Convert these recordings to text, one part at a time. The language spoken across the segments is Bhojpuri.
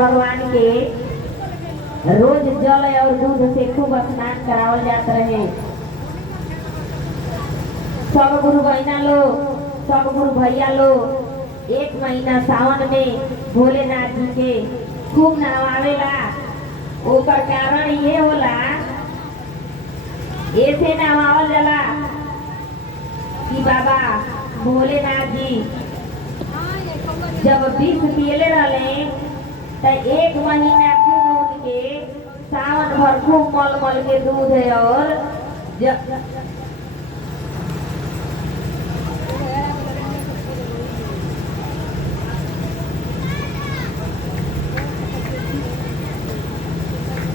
भगवान के रोज जल और दूध से खूब स्नान करावल जात रहे। सब गुरु बहना लो, सब गुरु भैया लो एक महीना सावन में भोलेनाथ जी के खूब नहवावेला। ओकर कारण ये होला, ऐसे नहवावल जाला कि बाबा भोलेनाथ जी जब विष पियले रहले तो एक महीना खूब उनके सावन भर खूब मल मल के दूध है और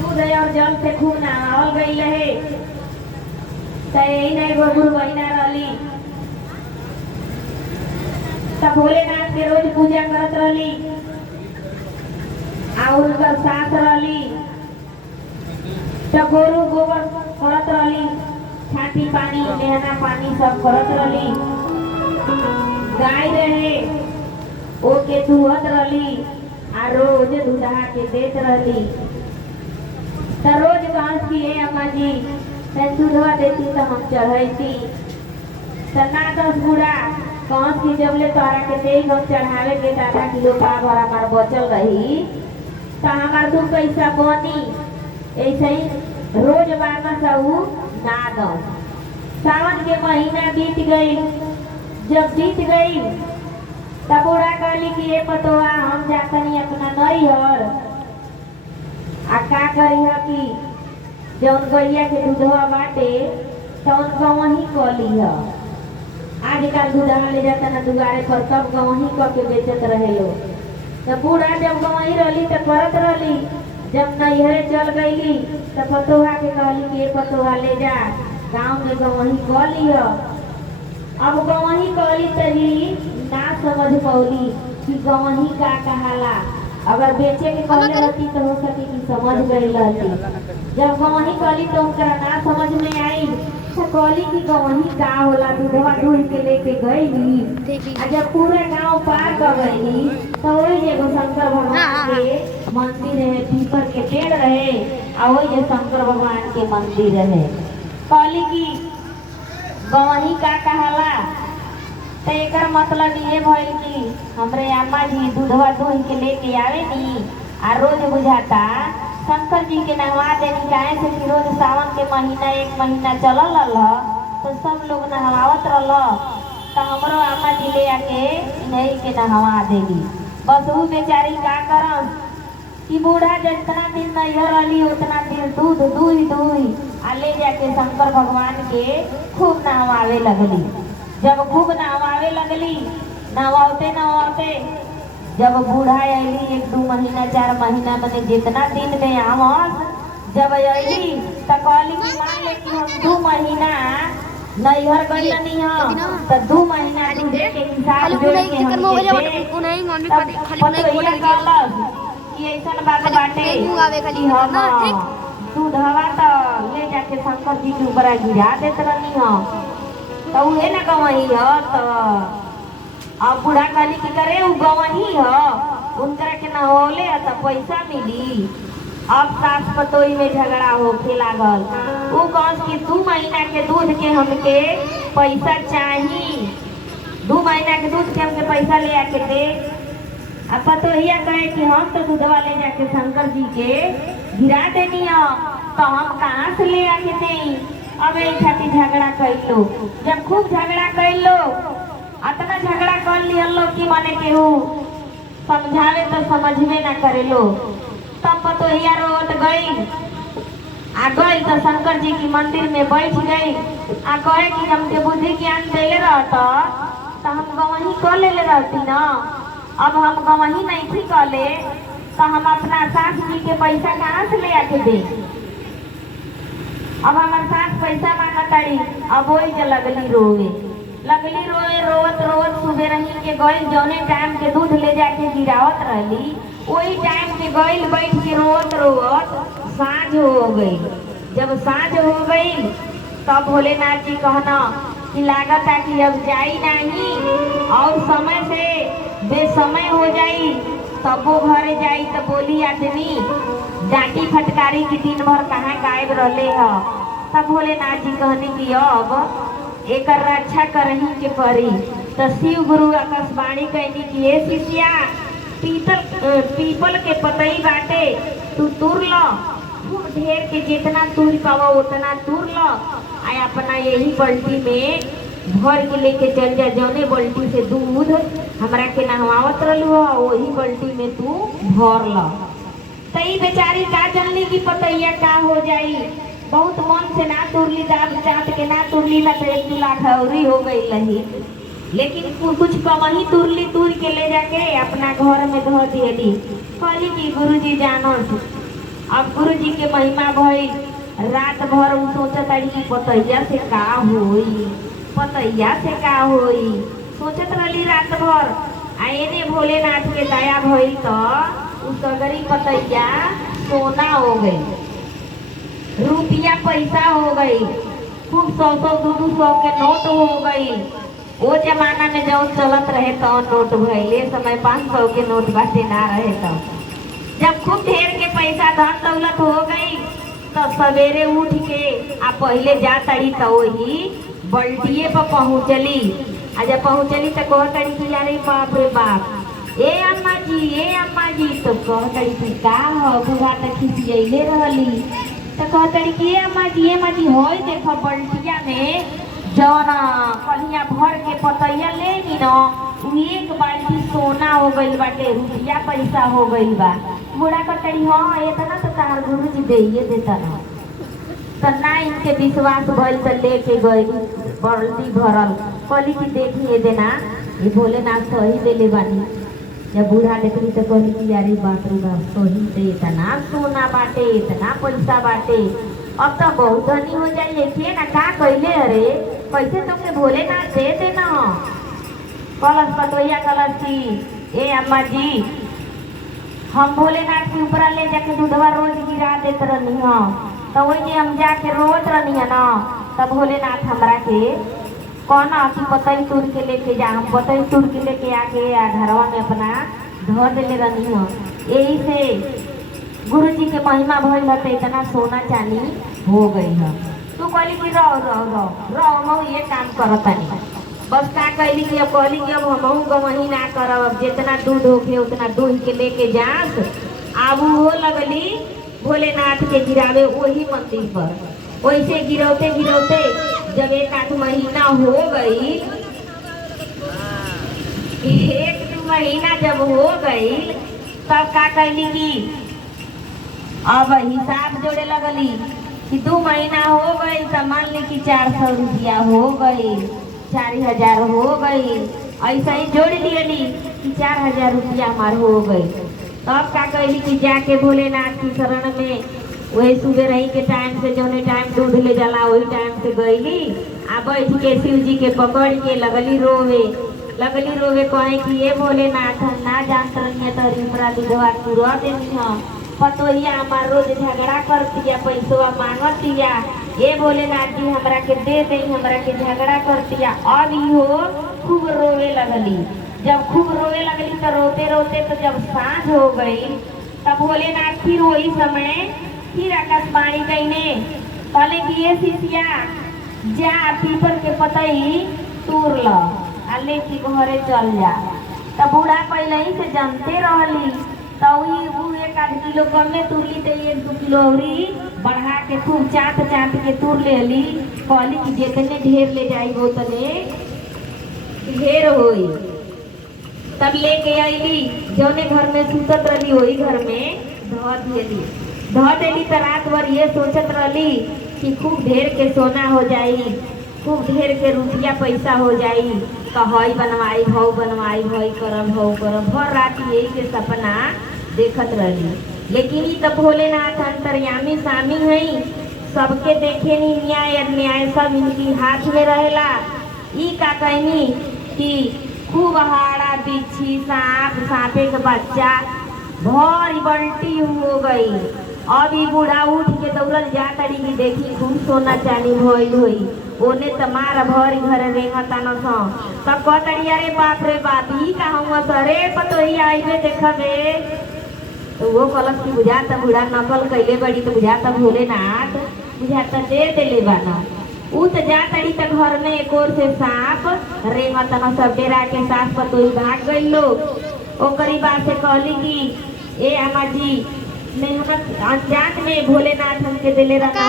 दूध है और जल से खूब नहावल गई रहे। तो यही नहीं गुरु बहिना रही, तब भोलेनाथ के रोज पूजा करत रही और उनकर साथ रही। तब गोरू गोबर करत रही, छाती पानी मेहना पानी सब करत रही। गाय रहे ओके दुहत रही आ रोज दूधा के देत रही। तो रोज कहत कि हे अम्मा जी तन दूधवा देती तो हम चढ़ती। तो ना दस बूढ़ा कहत कि जब ले तोहरा के दे हम चढ़ावे के आधा किलो का भर हमार बचल रही तो हमार दू पैसा बनी। ऐसे ही रोज बारना सहू ना दस। सावन के महीना बीत गई। जब बीत गई तब बूढ़ा कहली कि ये पतोहा हम जातनी अपना नैहर आ का करी है कि जौन गैया के दूधवा बाटे तौन गवही कली है। आजकल दूधवा ले जाता ना दुआरे पर सब गवही क के बेचत रहे लोग। तो बूढ़ा जब गवही रही तो करत रही। जब नैहरे चल गई तो पतोहा के कहली कि पतोहा ले जा गाँव में गवही कली है। अब गवही कली तरी ना समझ पौली कि गवही का कहाला। अगर बेचे के कहले रहती तो हो सके कि समझ गई रहती। जब गवही कली तो उनका ना समझ में आई तो कहली कि गवही का होला। दूधवा दूध के लेके गई आ जब पूरा गांव पार कर गई तो वही एगो शंकर भगवान के मंदिर रहे, पीपर के पेड़ रहे और वही जो शंकर भगवान के मंदिर रहे। कहली कि गवही का कहाला तो एक मतलब ये भइल कि हमरे अम्मा जी दूधवा दूध के लेके आवे नी आ रोज बुझाता शंकर जी के नहवा देनी। काहे से कि रोज सावन के महीना एक महीना चलल रहा तो सब लोग नहवावत रहा तो हमरो अम्मा जी ले आके इन्हीं के नहवा देगी। बस वो बेचारी का करम कि बूढ़ा जितना दिन नैहर रही उतना दिन दूध दूही दूही आ ले जाके शंकर भगवान के खूब नहवावे लगली। जब खूब नहवावे लगली, नहवाते नहवाते जब बूढ़ा अली एक दू महीना 4 महीना मैंने जितना दिन में आवस जब अली तो कहली कि मान ले कि हम 2 महीना नैहर गई तो 2 महीना दूधे के हिसाब जोड़ के हम कि ऐसा बात बाटे कि हम दूधवा तो ले जाके शंकर जी के ऊपर गिरा देत रही हम तो उहे ना गवही है। तो अब बूढ़ा कहली कि करे उ गवही है उनकरा के नहौले है तो पैसा मिली। अब सास पतोई में झगड़ा होके लागल। उ कहत कि 2 महीना के दूध के हमके पैसा चाहिए, 2 महीना के दूध के हमके पैसा ले आके दे। अब पतोहिया कहे कि हम तो दूधवा ले जाके शंकर जी के गिरा देनी है तो हम कहाँ से ले आके दें। अब एक खातिर झगड़ा कर लो। जब खूब झगड़ा कर लो अतना झगड़ा कर लिया लो कि माने केहू समझावे तो समझ में ना करे लो। तब पतोहिया रोत गई आ गई तो शंकर जी की मंदिर में बैठ गई आ कहे कि हमके बुद्धि ज्ञान देले रहता तो हम गवही कर ले रहती ना। अब हम गवही नहीं थी कले तो हम अपना सास जी के पैसा कहाँ से ले आके दे। अब हमारे साथ पैसा मांगताड़ी। अब वही जो लगली रोवे रोवत रोवत सुबह रही के गई जौने टाइम के दूध ले जाके गिरावत रही वही टाइम के गई बैठ के रोवत रोवत साँझ हो गई। जब साँझ हो गई तब भोलेनाथ जी कहना कि लागत है कि अब जाई नहीं और समय से बेसमय हो जाई तबो घरे जाई तो बोली आदमी डांटी फटकारी की दिन भर कहाँ गायब रहले ह। तब भोलेनाथ जी कहने की अब एक रक्षा करही के परी। तो शिव गुरु आकाशवाणी कहनी कि ए शिष्या पीपल के पतई बाटे तू तुर लो, खूब ढेर के जितना तुर पावा उतना तुर लो, आ अपना यही बल्टी में भर के लेके चल जा। जौने बल्टी से दूध हमरा के नहवावत रहलू हो वही बल्टी में तू भर लो। तई बेचारी का जनली की पतैया का हो जाई, बहुत मन से ना तुरली, दाब चाट के ना तुरली ना तो 1 लाख औरी हो गई रही। लेकिन कुछ कम ही तुरली, तुर के ले जाके अपना घर में धो दियली। कहली कि गुरुजी जानो, अब गुरुजी के महिमा भई। रात भर उ सोचत रही कि पतैया से का होई, पतैया से का होई, सोचत रही रात भर। आ एने भोलेनाथ के दया भई तो उ सगरी पतैया सोना हो गई, रुपया पैसा हो गई, खूब 100-100 200 के नोट हो गई। वो जमाना में जो चलत रहे तो नोट भइले, समय 500 के नोट बाटे ना रहे। तो जब खूब ढेर के पैसा धन दौलत हो गई तो सवेरे उठ के आ पहले जा तड़ी तो वही बल्टिए पर पहुँचली। आ जब पहुँचली तो कह तड़ी कि अरे बाप रे बाप, ए अम्मा जी। तो कह तड़ी कि का हो बुआ तो खिसियले रहली। तो कह तड़ी कि अम्मा जी होई देखो बल्टिया में जौन कलिया भर के पतैया लेनी न उ 1 बाल्टी सोना हो गई बाटे, रुपया पैसा हो गई बा। बूढ़ा कहतड़ी हाँ इतना तो तार गुरुजी देइए देता न। तो ना इनके विश्वास भइल तो लेके गई बल्टी भरल। कहली कि देखिए देना ये भोलेनाथ सही देले बानी। जब बूढ़ा देखली तो कहली कि यारी बाप रे बाप सही दे, इतना सोना बाटे, इतना पैसा बाटे, अब तो बहुत धनी हो जाए। देखिए ना का कैले, अरे पैसे तुमके भोलेनाथ दे देना। कलश पतोया कलश की ए अम्मा जी हम भोलेनाथ के ऊपर ले जाके दूधवा रोज गिरा देते रहनी हो, तो वही हम जाके रोत रहनी है ना। तब भोलेनाथ हमरा के कहना कि पतई तुर के लेके जा। हम पतई तुर के लेके आके घरवा में अपना धो देले रहनी हो। यही से गुरु जी के महिमा भइल है तो इतना सोना चांदी हो गई है। तू कहली कि रहो हम ये काम करतानी, बस का कहली कि अब कहली कि अब हम गवही ना करब, अब जितना दूध होके उतना दूध के लेके जास। अब वो लगली भोलेनाथ के गिरावे वही मंदिर पर। वैसे गिरौते गिरौते जब 1-8 महीना हो गई, 1-2 महीना जब हो गई तब का कहली कि अब हिसाब जोड़े लगली कि 2 महीना हो गई तो मान ली कि 400 रुपया हो गई, 4000 हो गई। ऐसा ही जोड़ दियली कि 4000 रुपया हमार हो गई। तब का कहली कि जाके भोलेनाथ की शरण में वही सुबह रही के टाइम से जौने टाइम दूध ले जाला वही टाइम से गईली। आ बैठ के शिव जी के पकड़ के लगली रोवे कहे कि ये भोलेनाथ हम ना जानते रही तो हमरा दूधवा तुरा देनी है, पतोहिया हमार रोज झगड़ा करतिया, पैसवा मांगतिया। ये भोलेनाथ जी हमरा के दे दे, हमरा के झगड़ा करतिया। अब इहो खूब रोवे लगली। जब खूब रोवे लगली तो रोते रोते तो जब सांझ हो गई तब भोलेनाथ फिर वही समय फिर आकाशवाणी कहने कहले कि ये शिष्या जा पीपल के पतई तूर लो आ लेके घरे चल जा। तब बूढ़ा पहले ही से जानते रहली तो वो 1-8 किलो कमे तुरली तो 1-2 किलो औरी बढ़ा के खूब चाट के तुर लेली। कहली कि जितने ढेर ले जाई वो तने ढेर होई। तब लेके आईली जौने घर में सुतत रही वही घर में धो देली। तो रात भर ये सोचत रहली कि खूब ढेर के सोना हो जाई, खूब ढेर के रुपया पैसा हो जाई, तो हई बनवाई हई करब भर रात यही के सपना देखत रहली। लेकिन ई तो भोलेनाथ अंतर्यामी स्वामी है, सबके देखे नी न्याय अन्याय सब इनकी हाथ में रहेला। ई का कहनी कि खूब हाड़ा बिच्छी सांपे के बच्चा भर बल्टी हो गई। अब ई बूढ़ा उठ के दौड़ल जा तड़ी की देखी खूब सोना चानी भइल होई ओने त मार भर घर रेंगता न स त कहतड़ी अरे बाप रे बाप ई का हुआ सरे पतोही आइबे देखबे तो वो कलश की बुझाता बूढ़ा नकल कैले बड़ी तो बुझाता भोलेनाथ बुझाता दे देले बाना ऊ त जा तड़ी त घर में एक और से सांप रेंगता न सब डेरा के सास पतोही भाग गइल लोग ओकरी बात से कहली कि ए अम्मा जी मेहनत अनजान में भोलेनाथ हमके दिले रहा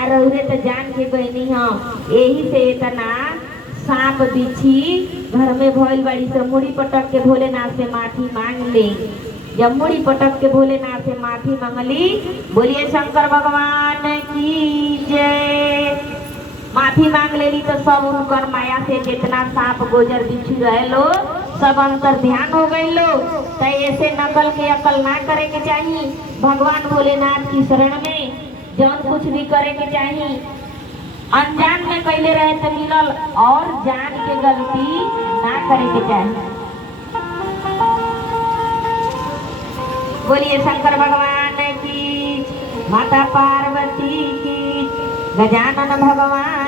आ रउरे त जान के बहनी हम यही से इतना सांप बिछी घर में भइल बड़ी से मुड़ी पटक के भोलेनाथ से माफी मांग ले जब मुड़ी पटक के भोलेनाथ से माफी मांगली बोलिए शंकर भगवान की जय माफी मांग लेली तो सब उनकर माया से जितना सांप गोजर बिच्छू रहे लो सब अंतर ध्यान हो गई लो तो ऐसे नकल के अकल ना करे के चाहिए भगवान भोलेनाथ की शरण में जौन कुछ भी करे के चाहिए अनजान में कैले रहे तो मिलल और जान के गलती ना करे के चाहिए बोलिए शंकर भगवान की माता पार्वती की गजानन भगवान